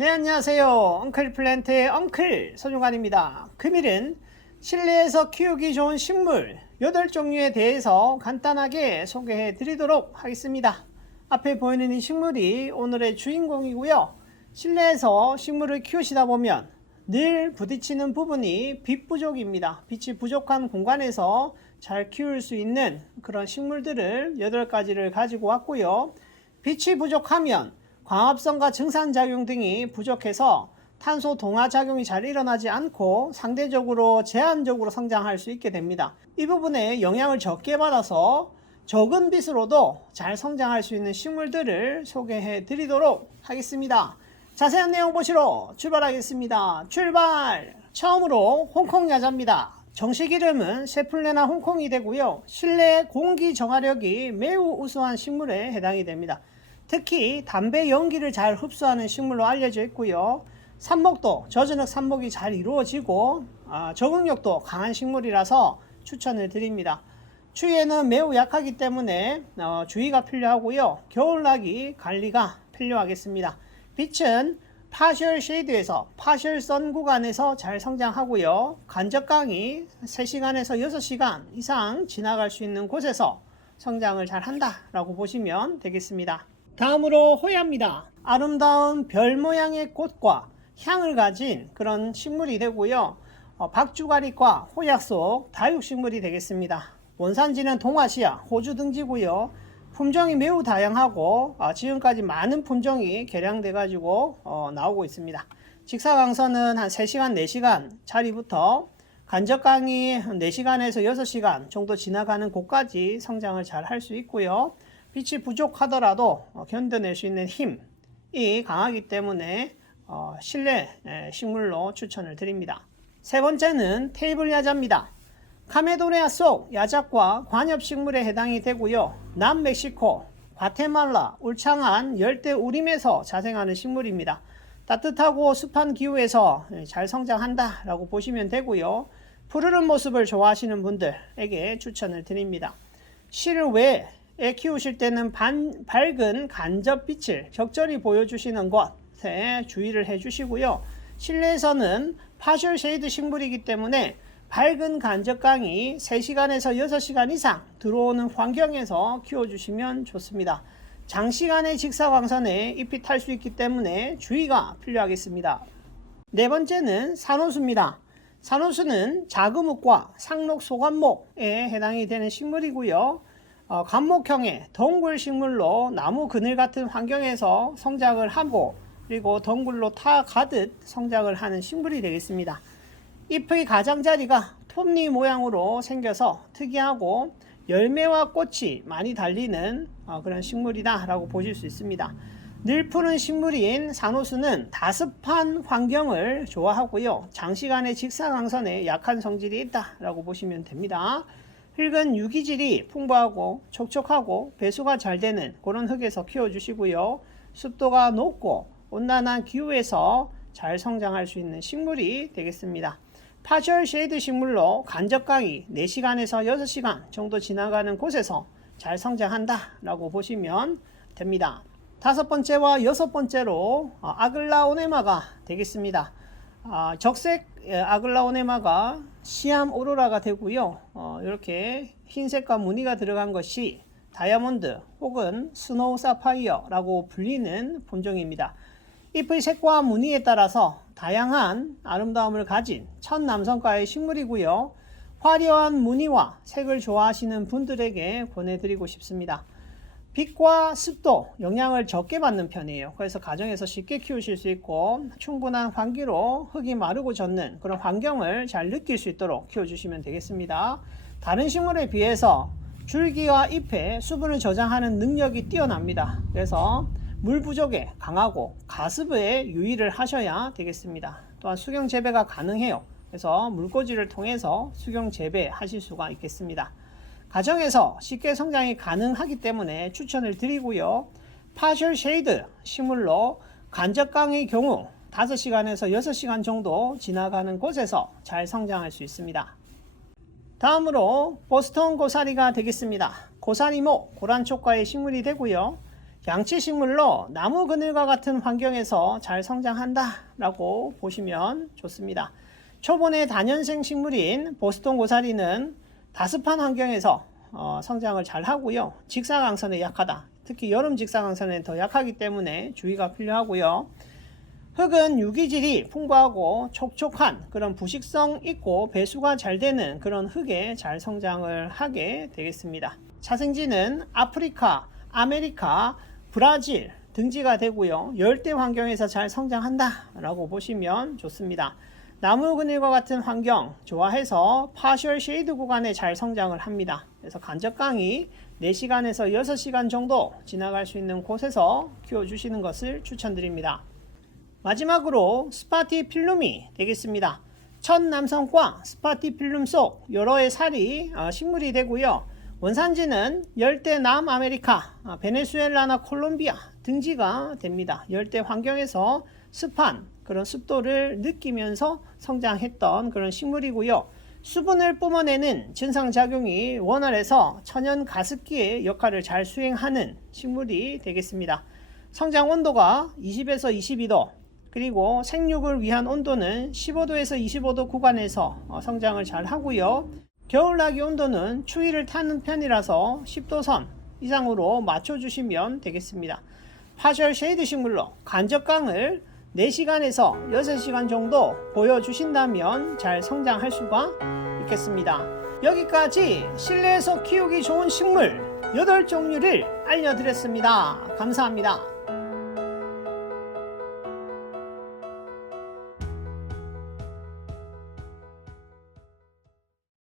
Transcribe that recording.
네, 안녕하세요. 엉클 플랜트의 엉클 서중관입니다. 금일은 실내에서 키우기 좋은 식물 8종류에 대해서 간단하게 소개해 드리도록 하겠습니다. 앞에 보이는 이 식물이 오늘의 주인공이고요. 실내에서 식물을 키우시다 보면 늘 부딪히는 부분이 빛 부족입니다. 빛이 부족한 공간에서 잘 키울 수 있는 그런 식물들을 8가지를 가지고 왔고요. 빛이 부족하면 광합성과 증산작용 등이 부족해서 탄소 동화 작용이 잘 일어나지 않고 상대적으로 제한적으로 성장할 수 있게 됩니다. 이 부분에 영향을 적게 받아서 적은 빛으로도 잘 성장할 수 있는 식물들을 소개해 드리도록 하겠습니다. 자세한 내용 보시러 출발하겠습니다. 출발! 처음으로 홍콩 야자입니다. 정식 이름은 세플레나 홍콩이 되고요. 실내 공기 정화력이 매우 우수한 식물에 해당이 됩니다. 특히 담배 연기를 잘 흡수하는 식물로 알려져 있고요. 삽목도 저저녁 삽목이 잘 이루어지고 아, 적응력도 강한 식물이라서 추천을 드립니다. 추위에는 매우 약하기 때문에 어, 주의가 필요하고요. 겨울나기 관리가 필요하겠습니다. 빛은 파셜 쉐이드에서 파셜 선 구간에서 잘 성장하고요. 간접광이 3시간에서 6시간 이상 지나갈 수 있는 곳에서 성장을 잘 한다라고 보시면 되겠습니다. 다음으로 호야입니다. 아름다운 별 모양의 꽃과 향을 가진 그런 식물이 되고요. 어, 박주가리과 호약 속 다육식물이 되겠습니다. 원산지는 동아시아, 호주 등지고요. 품종이 매우 다양하고 어, 지금까지 많은 품종이 개량돼 가지고 어, 나오고 있습니다. 직사광선은 한 3시간, 4시간 자리부터 간접광이 4시간에서 6시간 정도 지나가는 곳까지 성장을 잘 할 수 있고요. 빛이 부족하더라도 어, 견뎌낼 수 있는 힘이 강하기 때문에 어, 실내 에, 식물로 추천을 드립니다. 세 번째는 테이블 야자입니다. 카메도레아 속 야작과 관엽식물에 해당이 되고요. 남멕시코, 과테말라, 울창한 열대 우림에서 자생하는 식물입니다. 따뜻하고 습한 기후에서 잘 성장한다라고 보시면 되고요. 푸르른 모습을 좋아하시는 분들에게 추천을 드립니다. 실외 에 키우실 때는 반, 밝은 간접빛을 적절히 보여주시는 것에 주의를 해주시고요. 실내에서는 파셜 쉐이드 식물이기 때문에 밝은 간접광이 3시간에서 6시간 이상 들어오는 환경에서 키워주시면 좋습니다. 장시간의 직사광선에 잎이 탈 수 있기 때문에 주의가 필요하겠습니다. 네 번째는 산호수입니다. 산호수는 자금목과 상록 소관목에 해당이 되는 식물이고요. 어, 감목형의 덩굴 식물로 나무 그늘 같은 환경에서 성장을 하고 그리고 덩굴로 타 가듯 성장을 하는 식물이 되겠습니다. 잎의 가장자리가 톱니 모양으로 생겨서 특이하고 열매와 꽃이 많이 달리는 어, 그런 식물이다 라고 보실 수 있습니다. 늘 푸른 식물인 산호수는 다습한 환경을 좋아하고요. 장시간의 직사광선에 약한 성질이 있다 라고 보시면 됩니다. 흙은 유기질이 풍부하고 촉촉하고 배수가 잘 되는 그런 흙에서 키워주시고요. 습도가 높고 온난한 기후에서 잘 성장할 수 있는 식물이 되겠습니다. 파셜 쉐이드 식물로 간접광이 4시간에서 6시간 정도 지나가는 곳에서 잘 성장한다 라고 보시면 됩니다. 다섯 번째와 여섯 번째로 어, 아글라오네마가 되겠습니다. 아, 적색 예, 아글라오네마가 시암 오로라가 되고요. 어, 이렇게 흰색과 무늬가 들어간 것이 다이아몬드 혹은 스노우 사파이어라고 불리는 품종입니다. 잎의 색과 무늬에 따라서 다양한 아름다움을 가진 첫 남성과의 식물이고요. 화려한 무늬와 색을 좋아하시는 분들에게 권해드리고 싶습니다. 빛과 습도 영향을 적게 받는 편이에요. 그래서 가정에서 쉽게 키우실 수 있고 충분한 환기로 흙이 마르고 젖는 그런 환경을 잘 느낄 수 있도록 키워주시면 되겠습니다. 다른 식물에 비해서 줄기와 잎에 수분을 저장하는 능력이 뛰어납니다. 그래서 물 부족에 강하고 가습에 유의를 하셔야 되겠습니다. 또한 수경 재배가 가능해요. 그래서 물꽂이를 통해서 수경 재배하실 수가 있겠습니다. 가정에서 쉽게 성장이 가능하기 때문에 추천을 드리고요. 파셜 쉐이드 식물로 간접광의 경우 5시간에서 6시간 정도 지나가는 곳에서 잘 성장할 수 있습니다. 다음으로 보스턴 고사리가 되겠습니다. 고사리목 고란촉과의 식물이 되고요. 양치식물로 나무 그늘과 같은 환경에서 잘 성장한다 라고 보시면 좋습니다. 초본의 다년생 식물인 보스턴 고사리는 다습한 환경에서 어, 성장을 잘 하고요. 직사광선에 약하다. 특히 여름 직사광선에 더 약하기 때문에 주의가 필요하고요. 흙은 유기질이 풍부하고 촉촉한 그런 부식성 있고 배수가 잘 되는 그런 흙에 잘 성장을 하게 되겠습니다. 차생지는 아프리카, 아메리카, 브라질 등지가 되고요. 열대 환경에서 잘 성장한다 라고 보시면 좋습니다. 나무 그늘과 같은 환경 좋아해서 파셜 쉐이드 구간에 잘 성장을 합니다. 그래서 간접강이 4시간에서 6시간 정도 지나갈 수 있는 곳에서 키워주시는 것을 추천드립니다. 마지막으로 스파티 필름이 되겠습니다. 첫 남성과 스파티 필름 속 여러의 살이 어, 식물이 되고요. 원산지는 열대 남아메리카, 아, 베네수엘라나 콜롬비아 등지가 됩니다. 열대 환경에서 습한 그런 습도를 느끼면서 성장했던 그런 식물이고요. 수분을 뿜어내는 증상작용이 원활해서 천연 가습기의 역할을 잘 수행하는 식물이 되겠습니다. 성장 온도가 20에서 22도, 그리고 생육을 위한 온도는 15도에서 25도 구간에서 어, 성장을 잘 하고요. 겨울나기 온도는 추위를 타는 편이라서 10도 선 이상으로 맞춰주시면 되겠습니다. 파셜 쉐이드 식물로 간접강을 4시간에서 6시간 정도 보여주신다면 잘 성장할 수가 있겠습니다. 여기까지 실내에서 키우기 좋은 식물 8종류를 알려드렸습니다. 감사합니다.